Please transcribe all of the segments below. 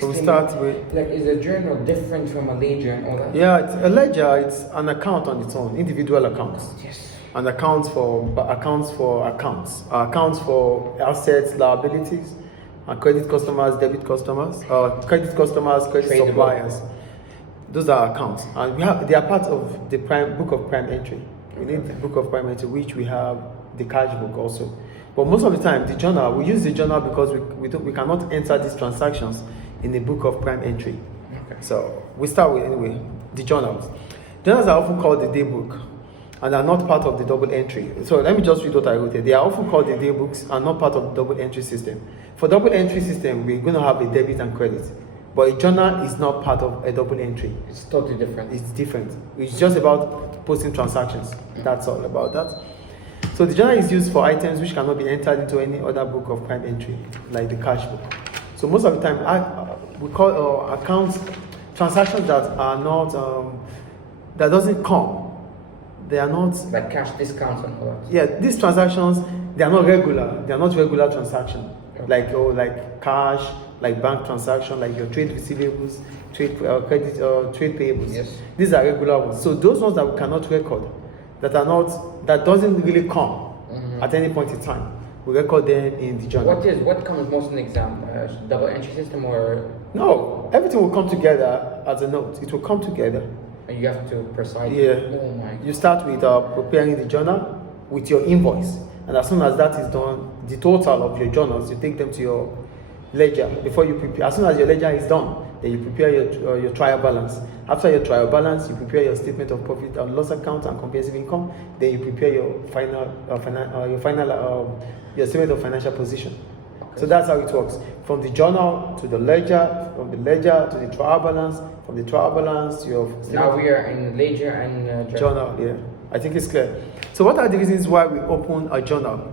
So we start with... Like, is a journal different from a ledger and all that? Yeah, a ledger, it's an account on its own, individual accounts. Yes. And accounts for assets, liabilities, and credit customers, debit customers, credit customers, credit Tradable. suppliers. Those are accounts, and they are part of the book of prime entry. We need the book of prime entry, which we have the cash book also. But most of the time, the journal, we use the journal because we cannot enter these transactions in the book of prime entry. Okay. So we start with, anyway, the journals. Journals are often called the day book and are not part of the double entry. So let me just read what I wrote here. They are often called the day books and not part of the double entry system. For double entry system, we're going to have a debit and credit. But a journal is not part of a double entry. It's totally different. It's different. It's just about posting transactions. That's all about that. So the journal is used for items which cannot be entered into any other book of prime entry, like the cash book. So most of the time, we call accounts transactions that are not that doesn't come. They are not Like cash discounts and all that. Yeah, these transactions, they are not regular. They are not regular transactions. Okay. Like cash, like bank transaction, like your trade receivables, trade credit, trade payables. Yes. These are regular ones. So those ones that we cannot record, that doesn't really come at any point in time, we record them in the journal. What comes most in the exam? Double entry system or? No, everything will come together as a note. It will come together. And you have to preside. Yeah. Oh my. You start with preparing the journal with your invoice, and as soon as that is done, the total of your journals, you take them to your ledger before you prepare. As soon as your ledger is done, then you prepare your trial balance. After your trial balance, you prepare your statement of profit and loss account and comprehensive income. Then you prepare your your statement of financial position. Okay. So that's how it works. From the journal to the ledger, from the ledger to the trial balance, from the trial balance to your statement. Now we are in ledger and journal. Yeah, I think it's clear. So what are the reasons why we open a journal?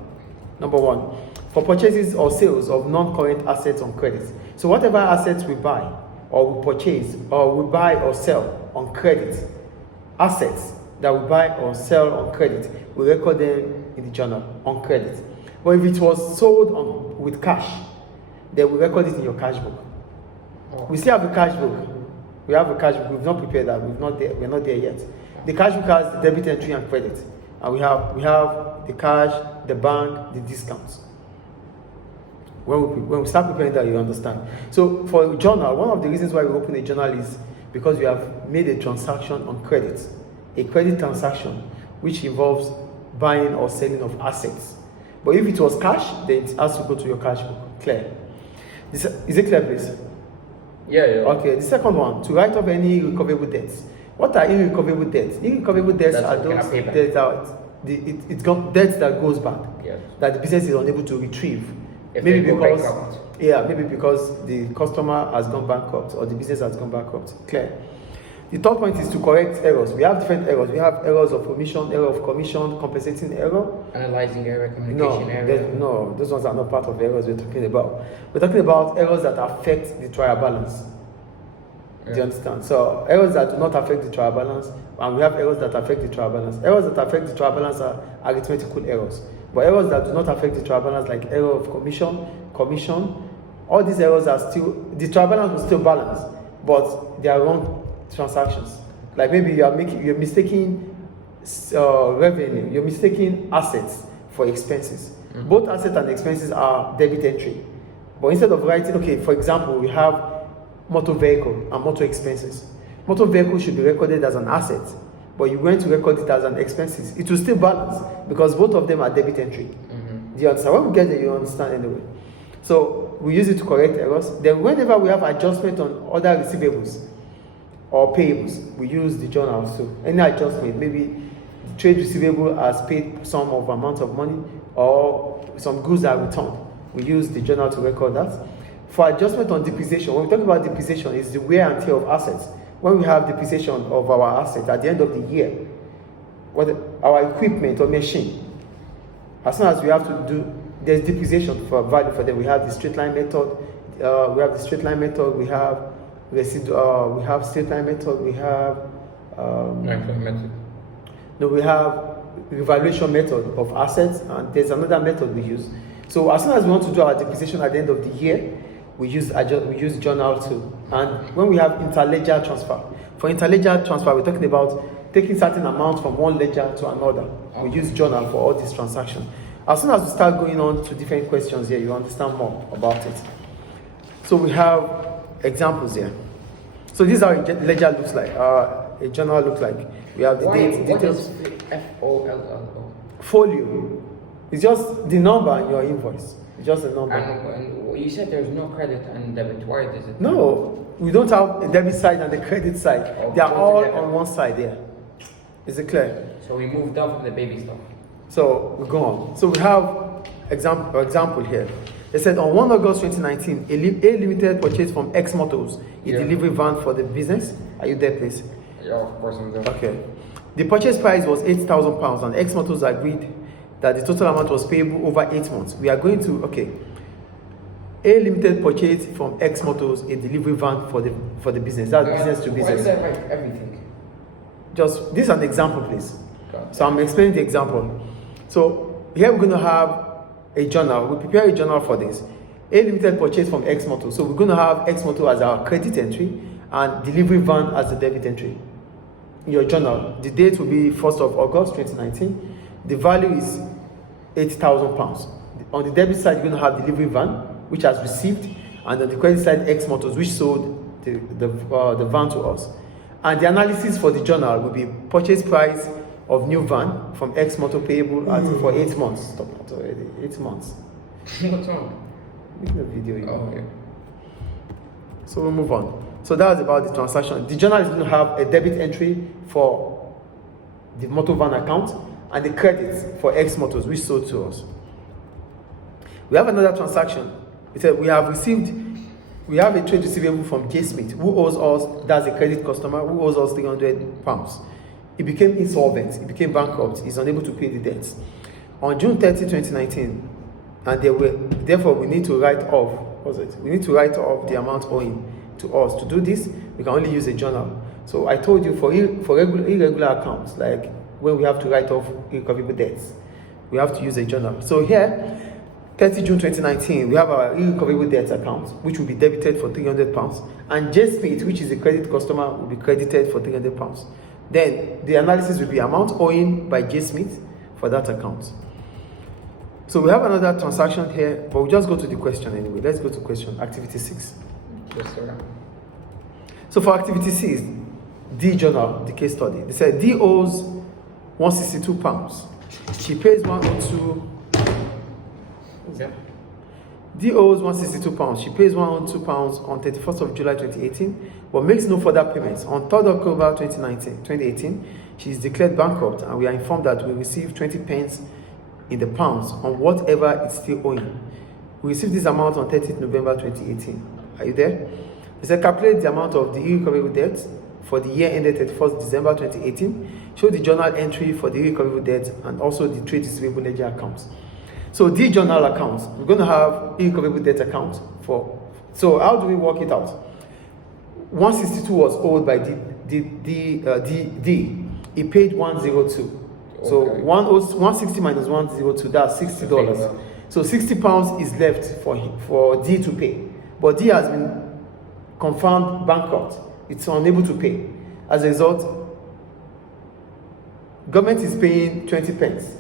Number one, for purchases or sales of non-current assets on credit. So whatever assets we buy or we purchase or we buy or sell on credit, assets that we buy or sell on credit, we record them in the journal on credit. But if it was sold with cash, then we record it in your cash book. Oh. We still have a cash book. We have a cash book. We've not prepared that. We're not there yet. The cash book has the debit entry and credit, and we have the cash, the bank, the discounts. When we start preparing that, you understand. So for a journal, one of the reasons why we open a journal is because we have made a transaction on credit, a credit transaction, which involves buying or selling of assets. But if it was cash, then it has to go to your cash book. Clear? Is it clear, please? Yeah. Okay, the second one, to write off any irrecoverable debts. What are irrecoverable debts? Irrecoverable debts are those debts debts that goes back, yes, that the business is unable to retrieve. If maybe because the customer has gone bankrupt or the business has gone bankrupt. Clear? The third point is to correct errors. We have different errors. We have errors of omission, error of commission, compensating error. Analyzing error, communication error. No, those ones are not part of errors we're talking about. We're talking about errors that affect the trial balance. Do you understand? So errors that do not affect the trial balance, and we have errors that affect the trial balance. Errors that affect the trial balance are arithmetical errors. But errors that do not affect the trial balance, like error of commission, all these errors are still, the trial balance will still balance, but they are wrong transactions. Like maybe you're mistaking revenue, you're mistaking assets for expenses. Mm-hmm. Both assets and expenses are debit entry. But instead of writing, okay, for example, we have motor vehicle and motor expenses. Motor vehicle should be recorded as an asset, but you're going to record it as an expenses. It will still balance because both of them are debit entry. Mm-hmm. Do you understand? When we get there, you understand anyway. So we use it to correct errors. Then whenever we have adjustment on other receivables or payables, we use the journal. So any adjustment, maybe the trade receivable has paid some of amount of money or some goods are returned, we use the journal to record that. For adjustment on depreciation, when we talk about depreciation, it's the wear and tear of assets. When we have depreciation of our assets at the end of the year, our equipment or machine, as soon as we have to do, there's depreciation for value for them. We have the straight line method. We have residual. We have straight line method. We have method. No, we have revaluation method of assets, and there's another method we use. So as soon as we want to do our depreciation at the end of the year, we use journal too. And when we have interledger transfer, for interledger transfer, we're talking about taking certain amounts from one ledger to another. We use journal for all these transactions. As soon as we start going on to different questions here, you understand more about it. So we have examples here. So this is how a ledger looks like, a journal looks like. We have the date, details. What is FOLLO? Folio. It's just the number in your invoice. It's just a number. And you said there's no credit and debit. Why is it? No, we don't have a debit side and the credit side. They are all together. on one side there. Is it clear? So we moved down from the baby stuff. So we go on. So we have example here. They said on 1 August 2019, A Limited purchased from X Motors a delivery van for the business. Are you there, please? Yeah, of course I'm there. Okay. The purchase price was £8,000 and X Motors agreed that the total amount was payable over 8 months. We are going to, okay. A Limited purchased from X Motors a delivery van for the business. That's business to business. Why did I write everything? Just, this is an example, please. God. So I'm explaining the example. So here we're going to have a journal. We prepare a journal for this. A Limited purchase from X Motor. So we're going to have X Motor as our credit entry and delivery van as the debit entry. In your journal, the date will be 1st of August 2019. The value is £8,000. On the debit side, you're going to have delivery van, which has received, and on the credit side, X Motors, which sold the van to us. And the analysis for the journal will be purchase price of new van from X Motor payable for 8 months. Stop that already. 8 months. What's wrong? Make a video. Oh, okay. So we'll move on. So that's about the transaction. The journal is going to have a debit entry for the motor van account and the credit for X Motors, which sold to us. We have another transaction. It said we have a trade receivable from J. Smith, who owes us, that's a credit customer, who owes us £300. He became insolvent, he became bankrupt, he's unable to pay the debts. On June 30, 2019, and therefore we need to write off, we need to write off the amount owing to us. To do this, we can only use a journal. So I told you for irregular accounts, like when we have to write off irrecoverable debts, we have to use a journal. So here, 30 June 2019, we have our irrecoverable debts account, which will be debited for £300, and J. Smith, which is a credit customer, will be credited for £300. Then the analysis will be amount owing by J. Smith for that account. So we have another transaction here, but we'll just go to the question anyway. Let's go to question, activity 6. Yes, sir. So for activity 6, D journal, the case study. They said D owes £162. She pays 102. Yeah. D owes £162. She pays £102 on 31st of July 2018, but makes no further payments. On 3rd October 2018, she is declared bankrupt, and we are informed that we receive 20 pence in the pounds on whatever is still owing. We received this amount on 30th November 2018. Are you there? They said calculate the amount of the irrecoverable debt for the year ended 31st December 2018. Show the journal entry for the irrecoverable debt and also the trade receivable ledger accounts. So the journal accounts, we're going to have irrecoverable debt account for. So how do we work it out? 162 was owed by D. He paid 102. So Okay. 160 minus 102, that's $60. So £60 is left for D to pay. But D has been confirmed bankrupt. It's unable to pay. As a result, government is paying 20 pence.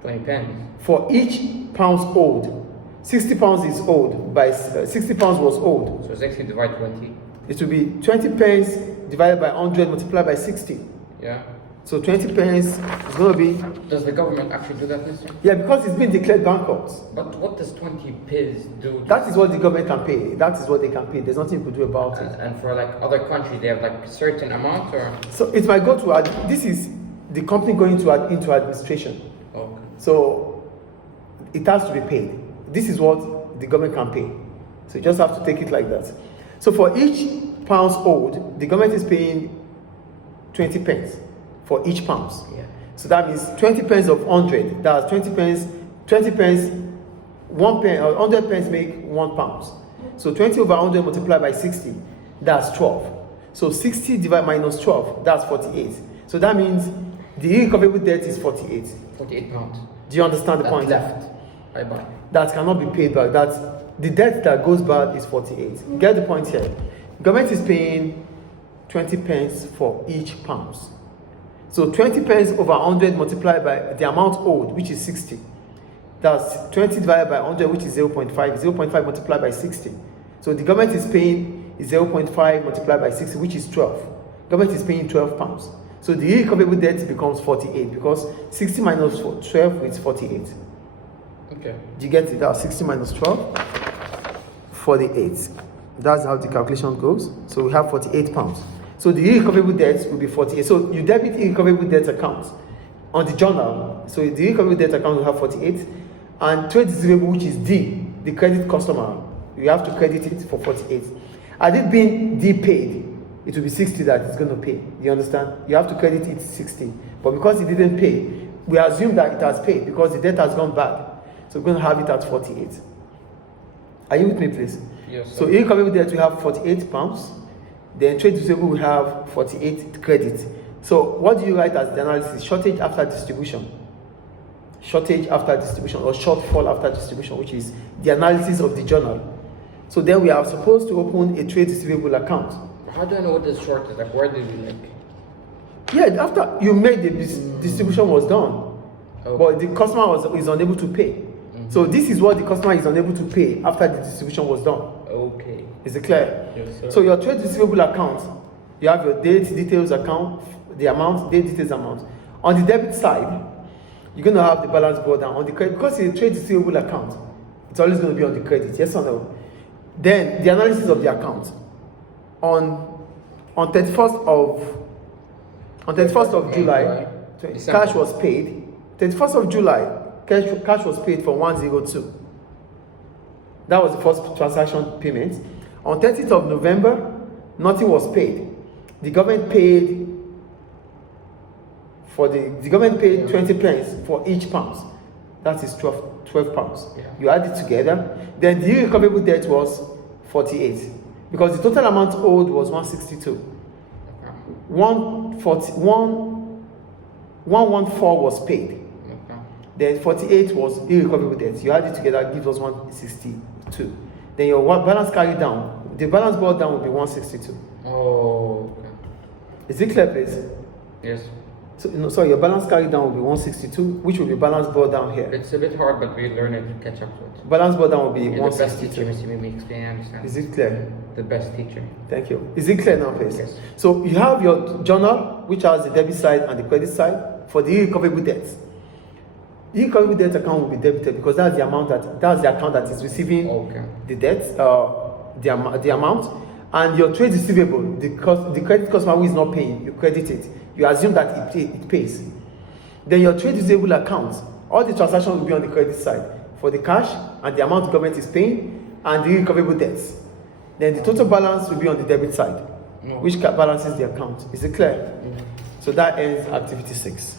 20 pence. For each pound owed. £60 is owed by £60 was owed. So it's actually divide 20. It will be 20 pence divided by 100 multiplied by 60. Yeah. So 20 pence is going to be. Does the government actually do that, mister? Yeah, because it's been declared bankrupt. But what does 20 pence do? That is what the government can pay. That is what they can pay. There's nothing you can do about it. And for like other countries, they have like certain amount or? So it might go to this is the company going into administration. Okay. So it has to be paid. This is what the government can pay. So you just have to take it like that. So for each pound owed, the government is paying 20 pence for each pound. Yeah. So that means 20 pence of 100. That's 20 pence, 1 pence, 100 pence make 1 pound. So 20 over 100 multiplied by 60, that's 12. So 60 divided minus 12, that's 48. So that means the irrecoverable debt is 48. 48 pounds. Do you understand the That's point? left. Bye bye. That cannot be paid back. That the debt that goes bad is 48. Get the point here. Government is paying 20 pence for each pound. So 20 pence over 100 multiplied by the amount owed, which is 60. That's 20 divided by 100, which is 0.5. 0.5 multiplied by 60. So the government is paying 0.5 multiplied by 60, which is 12. Government is paying 12 pounds. So the irrecoverable debt becomes 48 because 60 minus 12 is 48. Okay. Do you get it? That's 60 minus 12, 48. That's how the calculation goes. So we have 48 pounds. So the irrecoverable debt will be 48. So you debit irrecoverable debt account on the journal. So the irrecoverable debt account will have 48. And trade receivable, which is D, the credit customer, you have to credit it for 48. Had it been D paid, it will be 60 that it's going to pay. You understand? You have to credit it 60. But because it didn't pay, we assume that it has paid because the debt has gone back. So we're going to have it at 48. Are you with me, please? Yes, sir. So irrecoverable debt, we have 48 pounds. Then trade receivable, we have 48 credit. So what do you write as the analysis? Shortage after distribution. Shortage after distribution, or shortfall after distribution, which is the analysis of the journal. So then we are supposed to open a trade receivable account. How do I know what the short is? Like, where did we like? Yeah, after you made the distribution was done, Okay. but the customer is unable to pay. So this is what the customer is unable to pay after the distribution was done. Okay. Is it clear? Yes, sir. So your trade receivable account, you have your date details account, the amount, date details amount. On the debit side, you're going to have the balance brought down. On the credit, because it's a trade receivable account, it's always going to be on the credit, yes or no? Then the analysis of the account. On 31st of July, December. cash was paid. 31st of July, cash was paid for 102. That was the first transaction payment. On 30th of November, nothing was paid. The government paid the government paid 20 pence for each pound. That is 12 pounds. Yeah. You add it together. Then the irrecoverable debt was 48 because the total amount owed was 162. 114 was paid. Okay. Then 48 was irrecoverable debt. You add it together, it gives us 162. Then your balance carried down. The balance brought down will be 162. Oh, okay. Is it clear, please? Yes. So your balance carried down will be 162, which will be balance brought down here. It's a bit hard, but we learn it to catch up to it. Balance brought down will be You're the best teacher, 162. Mr. Mimi. Explain, I understand. Is it clear? The best teacher. Thank you. Is it clear now, please? Yes. So you have your journal, which has the debit side and the credit side for the irrecoverable debts. The irrecoverable debt account will be debited because that's the account that is receiving Okay. the debt, the amount, and your trade receivable, the credit customer who is not paying, you credit it. You assume that it pays. Then your trade receivable account, all the transactions will be on the credit side for the cash and the amount the government is paying and the irrecoverable debts. Then the total balance will be on the debit side, No. which balances the account. Is it clear? Mhm. So that ends activity 6.